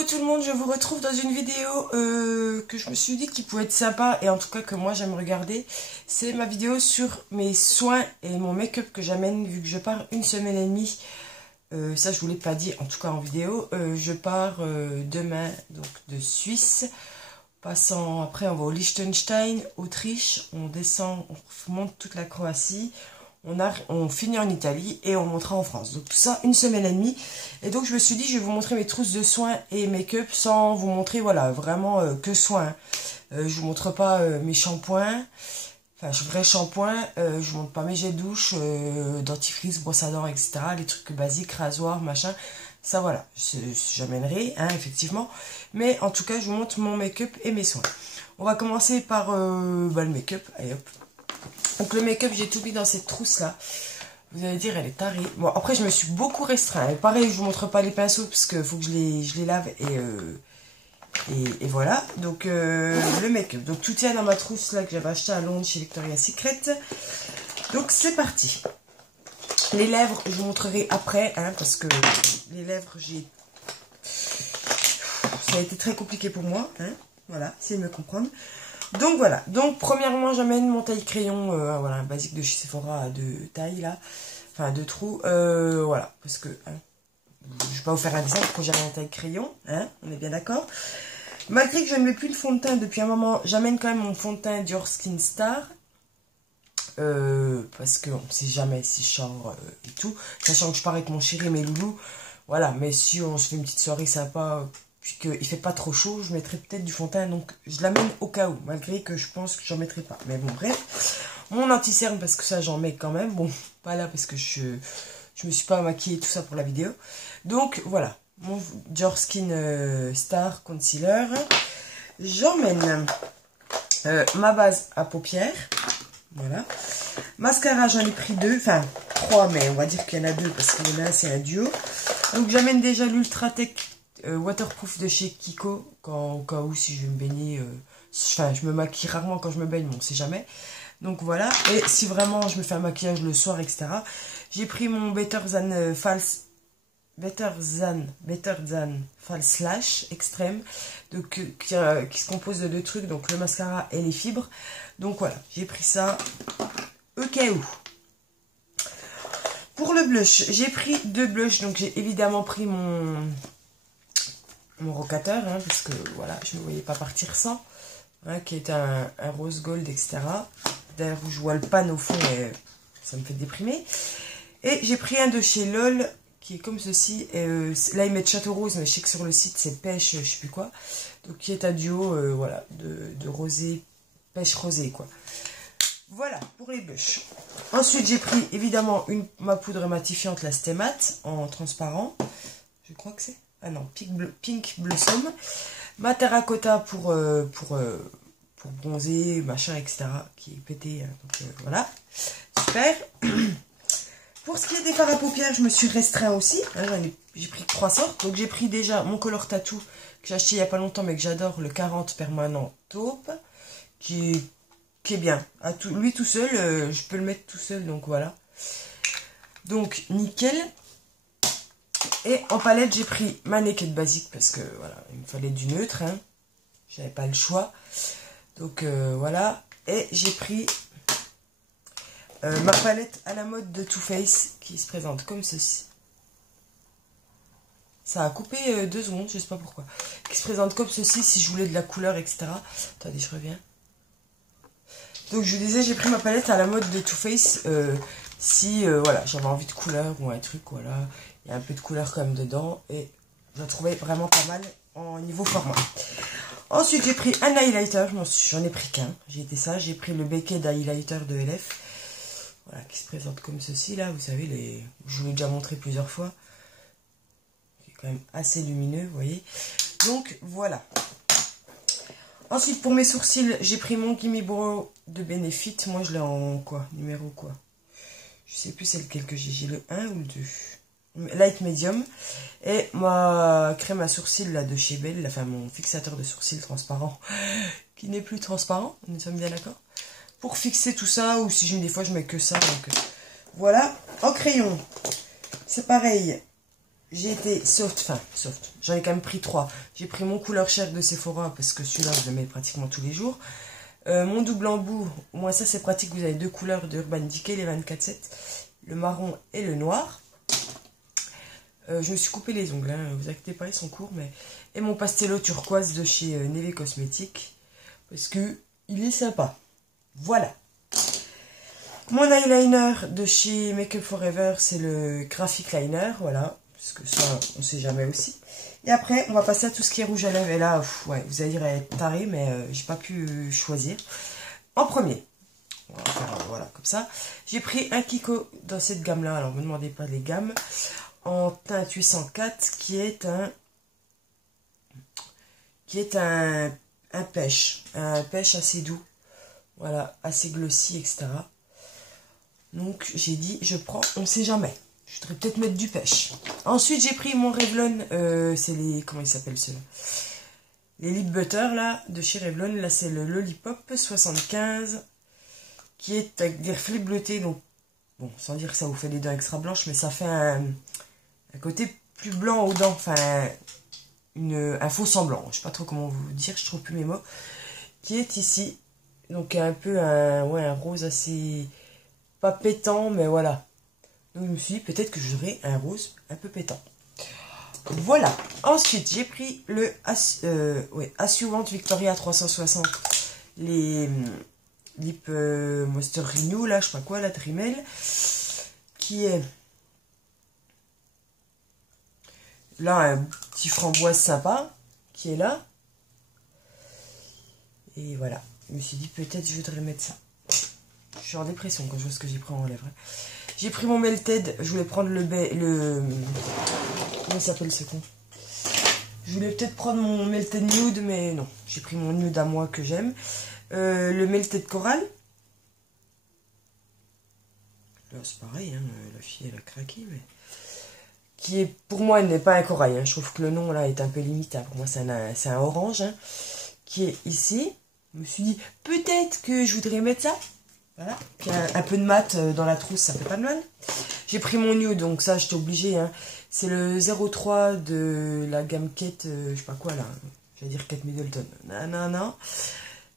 Coucou tout le monde, je vous retrouve dans une vidéo que je me suis dit qui pouvait être sympa et en tout cas que moi j'aime regarder. C'est ma vidéo sur mes soins et mon make-up que j'amène vu que je pars une semaine et demie. Ça je vous l'ai pas dit en tout cas en vidéo. Je pars demain donc de Suisse. Passant après on va au Liechtenstein, Autriche, on descend, on monte toute la Croatie. On finit en Italie et on montera en France. Donc tout ça, une semaine et demie. Et donc je me suis dit, je vais vous montrer mes trousses de soins et make-up sans vous montrer, voilà, vraiment que soins. Je vous montre pas mes shampoings, enfin vrai shampoing. Je vous montre pas mes jets de douche, dentifrice, brosse à dents, etc. Les trucs basiques, rasoir, machin. Ça voilà, j'amènerai, hein, effectivement. Mais en tout cas, je vous montre mon make-up et mes soins. On va commencer par le make-up. Allez hop. Donc le make-up, j'ai tout mis dans cette trousse là. Vous allez dire, elle est tarée. Bon, après, je me suis beaucoup restreint. Et pareil, je vous montre pas les pinceaux parce qu'il faut que je les lave et voilà. Donc le make-up. Donc tout tient dans ma trousse là que j'avais acheté à Londres chez Victoria's Secret. Donc c'est parti. Les lèvres, je vous montrerai après, hein, parce que les lèvres, ça a été très compliqué pour moi, hein. Voilà, essayez de me comprendre. Donc voilà, donc premièrement j'amène mon taille-crayon, voilà, un basique de chez Sephora à 2 tailles là, enfin 2 trous, voilà, parce que hein, je vais pas vous faire un dessin quand j'amène un taille-crayon, hein, on est bien d'accord. Malgré que je ne mets plus de fond de teint depuis un moment, j'amène quand même mon fond de teint Dior Skin Star, parce qu'on ne sait jamais si je sors et tout, sachant que je pars avec mon chéri et mes loulous, voilà, mais si on se fait une petite soirée sympa, puis qu'il fait pas trop chaud, je mettrai peut-être du fond de teint, donc je l'amène au cas où, malgré que je pense que j'en mettrai pas. Mais bon, bref, mon anti-cerne, parce que ça j'en mets quand même, bon, pas là parce que je me suis pas maquillée tout ça pour la vidéo. Donc voilà, mon Dior Skin Star Concealer. J'emmène ma base à paupières, voilà. Mascara, j'en ai pris 2, enfin 3, mais on va dire qu'il y en a 2 parce qu'il y en a un, c'est un duo. Donc j'amène déjà l'Ultratech waterproof de chez Kiko, au cas où si je vais me baigner, enfin je me maquille rarement quand je me baigne, mais on sait jamais. Donc voilà, et si vraiment je me fais un maquillage le soir, etc. J'ai pris mon Better Than False Lash Extreme, donc, qui se compose de 2 trucs, donc le mascara et les fibres. Donc voilà, j'ai pris ça au cas où. Pour le blush, j'ai pris 2 blushs, donc j'ai évidemment pris mon rocateur, hein, parce que voilà, je ne voyais pas partir sans, hein, qui est un rose gold, etc. D'ailleurs, je vois le pan au fond et ça me fait déprimer. Et j'ai pris un de chez LOL, qui est comme ceci. Et, là, ils mettent Château Rose, mais je sais que sur le site, c'est pêche, je sais plus quoi. Donc, qui est un duo, voilà, de rosé, pêche rosée, quoi. Voilà, pour les blushs. Ensuite, j'ai pris, évidemment, ma poudre matifiante, la Stay Matte, en transparent. Je crois que c'est... Ah non, Pink Blossom. Ma terracotta pour bronzer, machin, etc. Qui est pété. Donc voilà. Super. Pour ce qui est des fards à paupières, je me suis restreint aussi. Hein, j'ai pris 3 sortes. Donc j'ai pris déjà mon Color Tattoo que j'ai acheté il n'y a pas longtemps mais que j'adore. Le 40 permanent taupe. Qui est bien. Lui tout seul, je peux le mettre tout seul. Donc voilà. Donc nickel. Et en palette, j'ai pris ma Naked Basic parce que voilà, il me fallait du neutre, hein. J'avais pas le choix. Donc voilà. Et j'ai pris ma palette à la mode de Too Faced qui se présente comme ceci. Ça a coupé 2 secondes, je sais pas pourquoi. Qui se présente comme ceci si je voulais de la couleur, etc. Attendez, je reviens. Donc je vous disais, j'ai pris ma palette à la mode de Too Faced si voilà, j'avais envie de couleur ou un truc, voilà. Il y a un peu de couleur quand même dedans et je la trouvais vraiment pas mal en niveau format. Ensuite, j'ai pris un highlighter, j'en ai pris qu'un, j'ai été sage, j'ai pris le Becquet d'highlighter de LF, voilà, qui se présente comme ceci là, vous savez, je vous l'ai déjà montré plusieurs fois, c'est quand même assez lumineux, vous voyez, donc voilà. Ensuite, pour mes sourcils, j'ai pris mon Gimme Brow de Benefit, moi je l'ai en quoi, numéro quoi, je sais plus c'est lequel que j'ai le 1 ou le 2. Light medium et ma crème à sourcils là de chez Belle, enfin mon fixateur de sourcils transparent qui n'est plus transparent, nous sommes bien d'accord, pour fixer tout ça, ou si des fois je mets que ça, donc voilà. En crayon c'est pareil, j'ai été soft, j'en ai quand même pris 3. J'ai pris mon couleur chair de Sephora, parce que celui-là, je le mets pratiquement tous les jours. Mon double embout, au moins ça c'est pratique, vous avez 2 couleurs de Urban Decay, les 24/7, le marron et le noir. Je me suis coupé les ongles, hein, vous inquiétez pas, ils sont courts, mais... Et mon pastello turquoise de chez Neve Cosmetics, parce que il est sympa. Voilà. Mon eyeliner de chez Make Up For Ever, c'est le Graphic Liner, voilà, parce que ça, on sait jamais aussi. Et après, on va passer à tout ce qui est rouge à lèvres, et là, ouais, vous allez dire, elle est tarée, mais j'ai pas pu choisir. En premier, on va faire, voilà, comme ça, j'ai pris un Kiko dans cette gamme-là, alors ne me demandez pas les gammes, en teinte 804, qui est un pêche assez doux, voilà, assez glossy, etc. Donc j'ai dit, je prends, on sait jamais. Je voudrais peut-être mettre du pêche. Ensuite j'ai pris mon Revlon, c'est les, comment ils s'appellent ceux-là, les lip butter là, de chez Revlon. Là c'est le Lollipop 75, qui est avec des reflets bleutés, donc bon, sans dire que ça vous fait des dents extra blanches, mais ça fait un côté plus blanc aux dents, enfin un faux semblant, je sais pas trop comment vous dire, je trouve plus mes mots, qui est ici, donc un peu un rose assez, pas pétant, mais voilà. Donc je me suis dit peut-être que j'aurai un rose un peu pétant. Voilà. Ensuite j'ai pris le Assuant Victoria 360, les lip Monster Renew, là je sais pas quoi, la Trimel, qui est là un petit framboise sympa qui est là. Et voilà, je me suis dit peut-être je voudrais mettre ça. Je suis en dépression quand je vois ce que j'ai pris en lèvres. J'ai pris mon Melted, je voulais prendre le comment il s'appelle ce con? Je voulais peut-être prendre mon Melted Nude, mais non, j'ai pris mon nude à moi que j'aime. Le Melted Coral. Là c'est pareil, hein, la fille elle a craqué, mais... Qui est, pour moi, elle n'est pas un corail, hein. Je trouve que le nom là est un peu limite, pour moi c'est un orange, hein, qui est ici. Je me suis dit, peut-être que je voudrais mettre ça. Voilà, puis un peu de mat dans la trousse, ça fait pas de mal. J'ai pris mon nude, donc ça j'étais obligée, hein. C'est le 03 de la gamme Kate, je sais pas quoi là, j'allais dire Kate Middleton, non,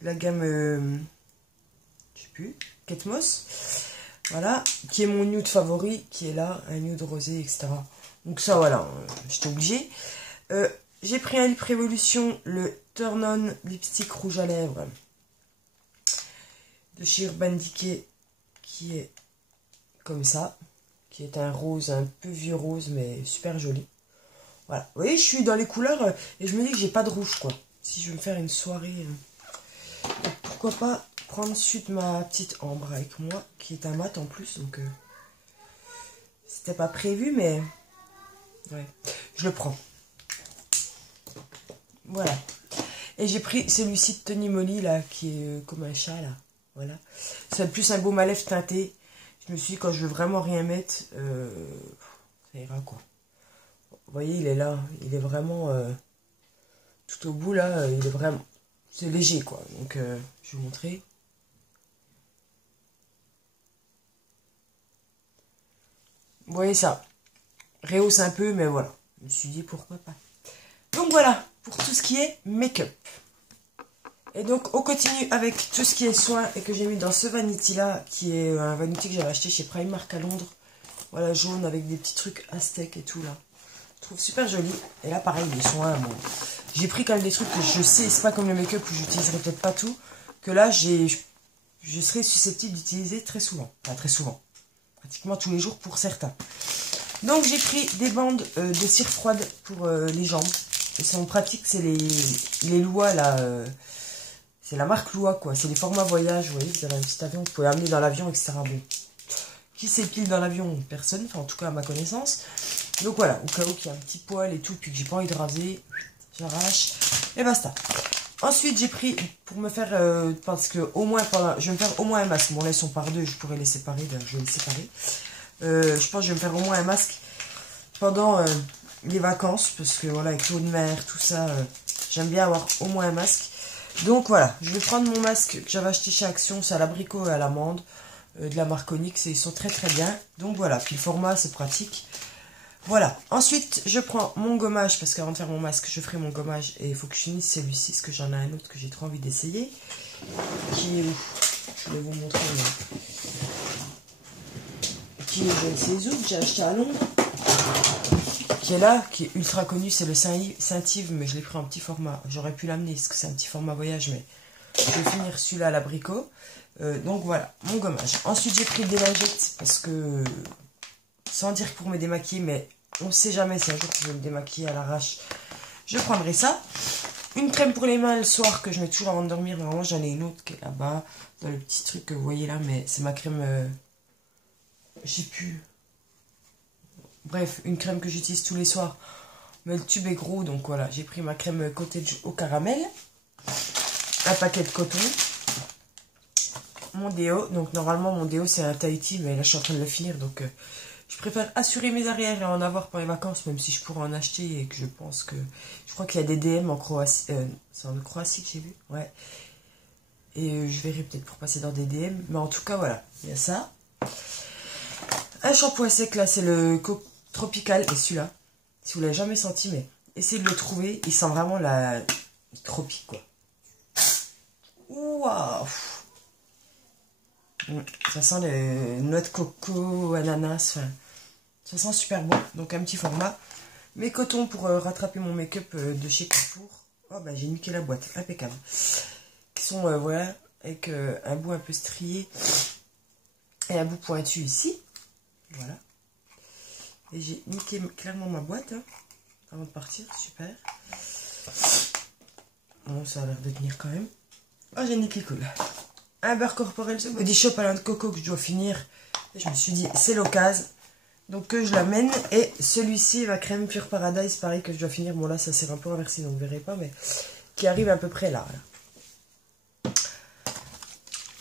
la gamme, je sais plus, Kate Moss, voilà, qui est mon nude favori, qui est là, un nude rosé, etc. Donc ça voilà, j'étais obligée. J'ai pris un Lip Revolution, le Turn On Lipstick rouge à lèvres de chez Urban Decay, qui est comme ça, qui est un rose, un peu vieux rose, mais super joli. Voilà, vous voyez, je suis dans les couleurs, et je me dis que j'ai pas de rouge, quoi. Si je veux me faire une soirée, pourquoi pas prendre suite ma petite ambre avec moi, qui est un mat en plus, donc c'était pas prévu, mais ouais, je le prends. Voilà. Et j'ai pris celui-ci de Tony Moly, là, qui est comme un chat, là. Voilà. C'est plus un baume à lèvres teinté. Je me suis dit, quand je veux vraiment rien mettre, ça ira, quoi. Vous voyez, il est là. Il est vraiment... tout au bout, là, il est vraiment... C'est léger, quoi. Donc, je vais vous montrer. Vous voyez ça. Rehausse un peu, mais voilà. Je me suis dit, pourquoi pas. Donc, voilà. Pour tout ce qui est make-up. Et donc, on continue avec tout ce qui est soin et que j'ai mis dans ce vanity là, qui est un vanity que j'avais acheté chez Primark à Londres. Voilà, jaune avec des petits trucs aztèques et tout là. Je trouve super joli. Et là, pareil, les soins, bon. J'ai pris quand même des trucs que je sais, c'est pas comme le make-up où j'utiliserai peut-être pas tout. Que là, je serais susceptible d'utiliser très souvent. Enfin, très souvent. Pratiquement tous les jours pour certains. Donc, j'ai pris des bandes de cire froide pour les jambes. Ils sont pratiques, c'est les Lois là. C'est la marque Loa, quoi. C'est les formats voyage, vous voyez, vous avez un petit avion, vous pouvez amener dans l'avion, etc. Bon. Qui s'épile dans l'avion? Personne, enfin en tout cas à ma connaissance. Donc voilà, au cas où il y a un petit poil et tout, puis que j'ai pas envie de raser, j'arrache, et basta. Ensuite, j'ai pris, pour me faire, parce que au moins, je vais me faire au moins un masque. Bon là, ils sont par deux, je pourrais les séparer, donc je vais les séparer. Je pense que je vais me faire au moins un masque pendant les vacances, parce que voilà, avec l'eau de mer, tout ça, j'aime bien avoir au moins un masque. Donc voilà, je vais prendre mon masque que j'avais acheté chez Action, c'est à l'abricot et à l'amande, de la marque Onyx, et ils sont très très bien. Donc voilà, puis le format c'est pratique. Voilà. Ensuite, je prends mon gommage, parce qu'avant de faire mon masque, je ferai mon gommage. Et il faut que je finisse celui-ci, parce que j'en ai un autre que j'ai trop envie d'essayer. Qui est où? Je vais vous montrer. Qui est, je ne sais où, que j'ai acheté à Londres. Qui est là, qui est ultra connu, c'est le Saint-Yves, mais je l'ai pris en petit format. J'aurais pu l'amener, parce que c'est un petit format voyage, mais je vais finir celui-là à l'abricot. Donc voilà, mon gommage. Ensuite, j'ai pris des lingettes, parce que, sans dire pour me démaquiller, mais on ne sait jamais si un jour je vais me démaquiller à l'arrache, je prendrai ça. Une crème pour les mains le soir, que je mets toujours avant de dormir. Normalement, j'en ai une autre qui est là-bas, dans le petit truc que vous voyez là, mais c'est ma crème, j'ai pu... Bref, une crème que j'utilise tous les soirs. Mais le tube est gros, donc voilà. J'ai pris ma crème cottage au caramel. Un paquet de coton. Mon déo. Donc normalement, mon déo, c'est un Tahiti. Mais là, je suis en train de le finir. Donc, je préfère assurer mes arrières et en avoir pour les vacances. Même si je pourrais en acheter et que je pense que... Je crois qu'il y a des DM en Croatie. C'est en Croatie que j'ai vu. Ouais. Et je verrai peut-être pour passer dans des DM. Mais en tout cas, voilà. Il y a ça. Un shampoing sec, là, c'est le... Tropical, et celui-là, si vous l'avez jamais senti, mais essayez de le trouver, il sent vraiment la tropique, quoi. Waouh! Ça sent les noix de coco, ananas, enfin, ça sent super bon. Donc un petit format. Mes cotons pour rattraper mon make-up de chez Carrefour. Oh bah j'ai niqué la boîte, impeccable. Qui sont, voilà, avec un bout un peu strié et un bout pointu ici. Voilà. Et j'ai niqué clairement ma boîte, hein, avant de partir, super. Bon, ça a l'air de tenir quand même. Oh, j'ai niqué cool. Un beurre corporel, ce body shop à la de coco que je dois finir. Et je me suis dit, c'est l'occasion. Donc que je l'amène. Et celui-ci, ma crème Pure Paradise, pareil que je dois finir. Bon là, ça s'est un peu inversé, donc vous verrez pas, mais qui arrive à peu près là.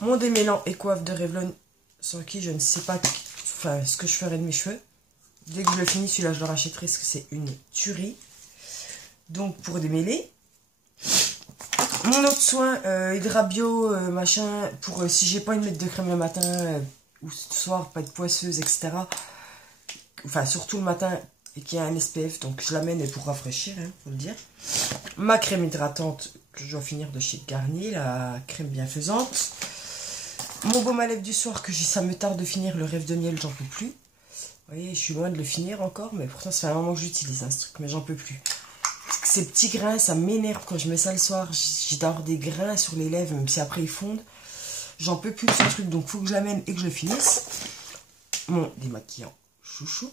Mon démêlant et coiffe de Revlon, sans qui je ne sais pas ce que je ferai de mes cheveux. Dès que je le finis, celui-là, je le rachèterai parce que c'est une tuerie. Donc, pour démêler. Mon autre soin, Hydrabio, machin, pour si j'ai pas envie de mettre de crème le matin ou ce soir, pas de poisseuse, etc. Enfin, surtout le matin, et qu'il y a un SPF, donc je l'amène pour rafraîchir, hein, faut le dire. Ma crème hydratante que je dois finir de chez Garnier, la crème bienfaisante. Mon baume à lèvres du soir, que ça me tarde de finir, le rêve de miel, j'en peux plus. Vous voyez, je suis loin de le finir encore, mais pourtant ça fait un moment que j'utilise ce truc, mais j'en peux plus. Ces petits grains, ça m'énerve quand je mets ça le soir. J'ai d'avoir des grains sur les lèvres, même si après ils fondent. J'en peux plus de ce truc, donc il faut que je l'amène et que je le finisse. Mon démaquillant chouchou.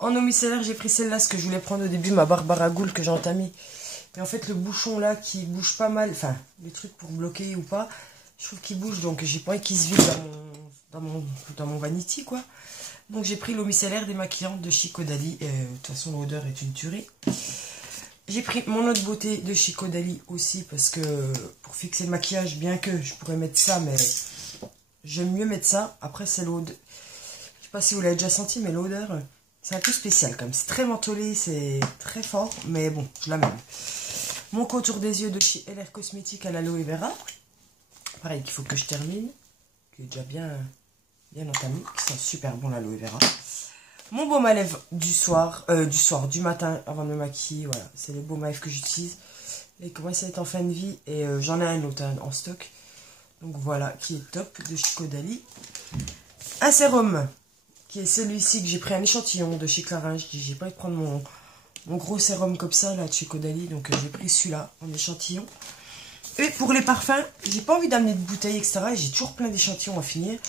En eau micellaire, j'ai pris celle-là, ce que je voulais prendre au début, ma Barbara Gould que j'ai entamée. Et en fait, le bouchon là qui bouge pas mal, enfin, les trucs pour bloquer ou pas, je trouve qu'il bouge, donc j'ai pas envie qu'il se vide dans mon vanity, quoi. Donc j'ai pris l'eau micellaire démaquillante de Chico Dali. De toute façon, l'odeur est une tuerie. J'ai pris mon eau de beauté de Chico Dali aussi, parce que pour fixer le maquillage, bien que je pourrais mettre ça, mais j'aime mieux mettre ça. Après, c'est l'odeur. Je sais pas si vous l'avez déjà senti, mais l'odeur, c'est un peu spécial quand même. C'est très mentholé, c'est très fort, mais bon, je l'amène. Mon contour des yeux de chez LR Cosmétique à l'aloe vera. Pareil, qu'il faut que je termine. Qui est déjà bien entamé. Qui sent super bon l'aloe vera. Mon baume à lèvres du matin avant de me maquiller. Voilà, c'est le baume à lèvres que j'utilise. Il commence à être en fin de vie. Et j'en ai un autre en stock. Donc voilà, qui est top de Chico Dali. Un sérum. Qui est celui-ci que j'ai pris un échantillon de chez Clarins. J'ai pas envie de prendre mon gros sérum comme ça là de chez Caudalie, donc j'ai pris celui-là en échantillon. Et pour les parfums, j'ai pas envie d'amener de bouteilles, etc. J'ai toujours plein d'échantillons à finir.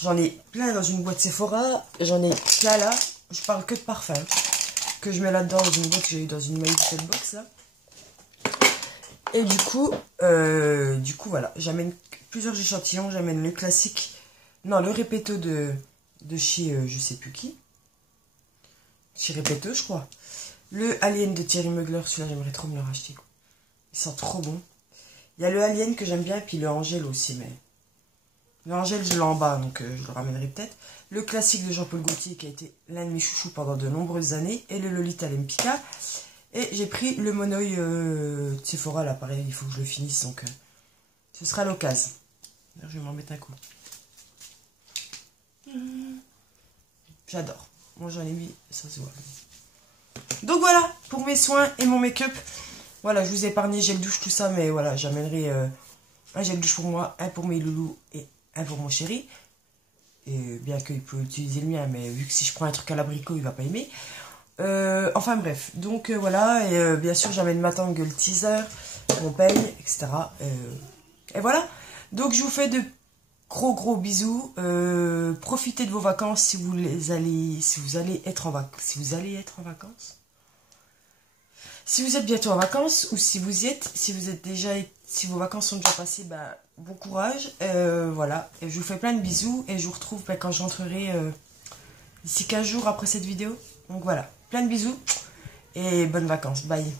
J'en ai plein dans une boîte Sephora, j'en ai plein là. Je parle que de parfums que je mets là-dedans dans une boîte que j'ai eu dans une My Little Box là. Et du coup voilà, j'amène plusieurs échantillons. J'amène le classique, non le Repetto de chez je sais plus qui, chez Repetto je crois. Le Alien de Thierry Mugler, celui-là j'aimerais trop me le racheter. Il sent trop bon. Il y a le Alien que j'aime bien, puis le Angèle aussi, mais... Le Angèle je l'ai en bas, donc je le ramènerai peut-être. Le classique de Jean-Paul Gaultier qui a été l'un de mes chouchous pendant de nombreuses années. Et le Lolita Lempicka. Et j'ai pris le Monoeil de Sephora, là pareil, il faut que je le finisse, donc ce sera l'occasion. Je vais m'en mettre un coup. J'adore. Moi j'en ai mis, ça se voit. Donc voilà, pour mes soins et mon make-up. Voilà, je vous ai épargné gel douche, tout ça, mais voilà, j'amènerai un gel douche pour moi, un pour mes loulous et un pour mon chéri. Et bien qu'il peut utiliser le mien, mais vu que si je prends un truc à l'abricot, il va pas aimer. Enfin bref, donc voilà, et bien sûr j'amène ma tangle teaser, mon peigne, etc. Et voilà, donc je vous fais de gros bisous. Profitez de vos vacances si vous allez être en vacances. Si vous êtes bientôt en vacances ou si vous y êtes, si vos vacances sont déjà passées, bah, bon courage. Voilà, et je vous fais plein de bisous et je vous retrouve quand je rentrerai d'ici 15 jours après cette vidéo. Donc voilà, plein de bisous et bonnes vacances. Bye.